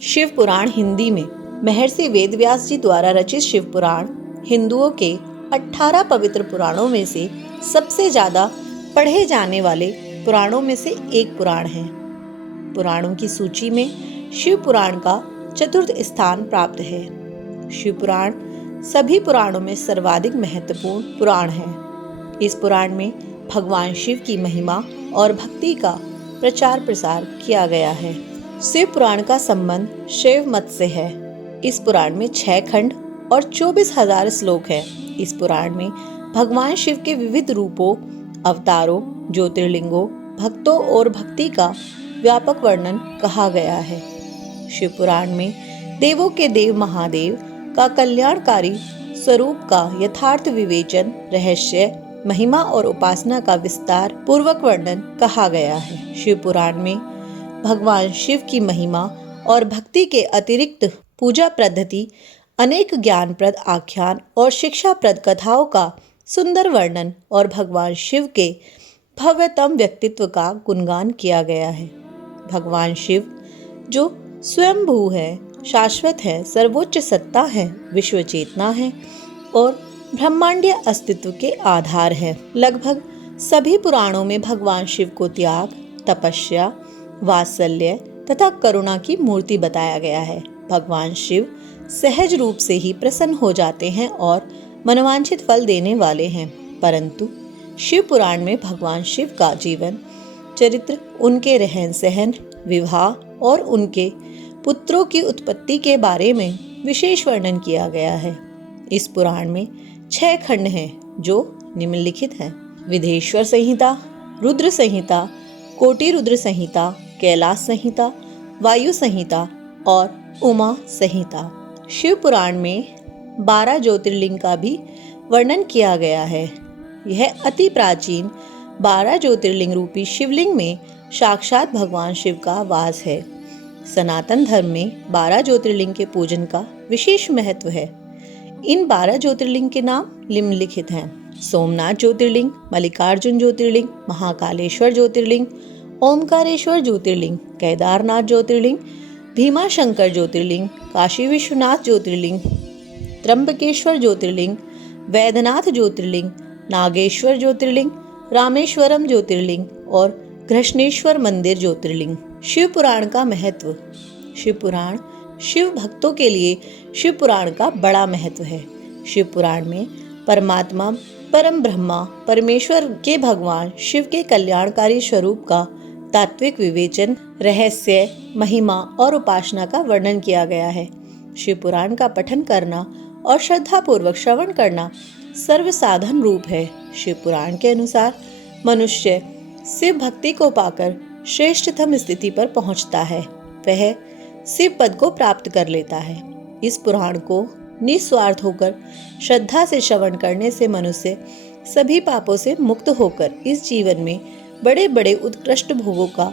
शिव पुराण हिंदी में महर्षि वेदव्यास जी द्वारा रचित शिव पुराण हिंदुओं के 18 पवित्र पुराणों में से सबसे ज्यादा पढ़े जाने वाले पुराणों में से एक पुराण है। पुराणों की सूची में शिव पुराण का चतुर्थ स्थान प्राप्त है। शिव पुराण सभी पुराणों में सर्वाधिक महत्वपूर्ण पुराण है। इस पुराण में भगवान शिव की महिमा और भक्ति का प्रचार प्रसार किया गया है। शिव पुराण का संबंध शैव मत से है। इस पुराण में 6 खंड और 24,000 श्लोक हैं। इस पुराण में भगवान शिव के विविध रूपों, अवतारों, ज्योतिर्लिंगों, भक्तों और भक्ति का व्यापक वर्णन कहा गया है। शिव पुराण में देवों के देव महादेव का कल्याणकारी स्वरूप का यथार्थ विवेचन, रहस्य, महिमा और उपासना का विस्तार पूर्वक वर्णन कहा गया है। शिव पुराण में भगवान शिव की महिमा और भक्ति के अतिरिक्त पूजा पद्धति, अनेक ज्ञानप्रद आख्यान और शिक्षाप्रद कथाओं का सुंदर वर्णन और भगवान शिव के भव्यतम व्यक्तित्व का गुणगान किया गया है। भगवान शिव जो स्वयंभू है, शाश्वत है, सर्वोच्च सत्ता है, विश्व चेतना है और ब्रह्मांडीय अस्तित्व के आधार है। लगभग सभी पुराणों में भगवान शिव को त्याग, तपस्या, वात्सल्य तथा करुणा की मूर्ति बताया गया है। भगवान शिव सहज रूप से ही प्रसन्न हो जाते हैं और मनोवांछित फल देने वाले हैं। परंतु शिव पुराण में भगवान शिव का जीवन चरित्र, उनके रहन सहन, विवाह और उनके पुत्रों की उत्पत्ति के बारे में विशेष वर्णन किया गया है। इस पुराण में 6 खंड हैं जो निम्नलिखित हैं: विदेश्वर संहिता, रुद्र संहिता, कोटि रुद्र संहिता, कैलाश संहिता, वायु संहिता और उमा संहिता। शिव पुराण में 12 ज्योतिर्लिंग का भी वर्णन किया गया है। यह अति प्राचीन 12 ज्योतिर्लिंग रूपी शिवलिंग में साक्षात भगवान शिव का वास है। सनातन धर्म में 12 ज्योतिर्लिंग के पूजन का विशेष महत्व है। इन 12 ज्योतिर्लिंग के नाम निम्नलिखित हैं: सोमनाथ ज्योतिर्लिंग, मल्लिकार्जुन ज्योतिर्लिंग, महाकालेश्वर ज्योतिर्लिंग, ओमकारेश्वर ज्योतिर्लिंग, केदारनाथ ज्योतिर्लिंग, भीमाशंकर ज्योतिर्लिंग, काशी विश्वनाथ ज्योतिर्लिंग, त्र्यंबकेश्वर ज्योतिर्लिंग, वैद्यनाथ ज्योतिर्लिंग, नागेश्वर ज्योतिर्लिंग, रामेश्वरम ज्योतिर्लिंग और घृष्णेश्वर मंदिर ज्योतिर्लिंग। शिव पुराण का महत्व। शिव पुराण शिव भक्तों के लिए शिव पुराण का बड़ा महत्व है। शिव पुराण में परमात्मा, परम ब्रह्मा, परमेश्वर के भगवान शिव के कल्याणकारी स्वरूप का तात्विक विवेचन, रहस्य, महिमा और उपासना का वर्णन किया गया है। शिव पुराण का पठन करना और श्रद्धा पूर्वक श्रवण करना सर्वसाधन रूप है। शिव पुराण के अनुसार मनुष्य शिव भक्ति को पाकर श्रेष्ठतम स्थिति पर पहुंचता है, वह शिव पद को प्राप्त कर लेता है। इस पुराण को निस्वार्थ होकर श्रद्धा से श्रवण करने से मनुष्य सभी पापों से मुक्त होकर इस जीवन में बड़े बड़े उत्कृष्ट भोगों का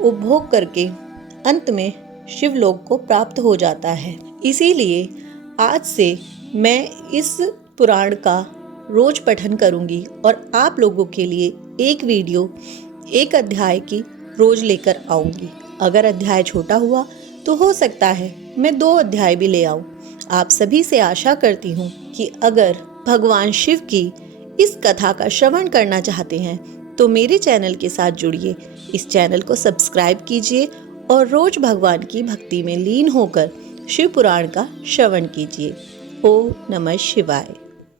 उपभोग करके अंत में शिवलोक को प्राप्त हो जाता है। इसीलिए आज से मैं इस पुराण का रोज पठन करूंगी और आप लोगों के लिए एक वीडियो, एक अध्याय की रोज लेकर आऊंगी। अगर अध्याय छोटा हुआ तो हो सकता है मैं 2 अध्याय भी ले आऊं। आप सभी से आशा करती हूँ कि अगर भगवान शिव की इस कथा का श्रवण करना चाहते हैं तो मेरे चैनल के साथ जुड़िए, इस चैनल को सब्सक्राइब कीजिए और रोज भगवान की भक्ति में लीन होकर शिव पुराण का श्रवण कीजिए। ओम नमः शिवाय।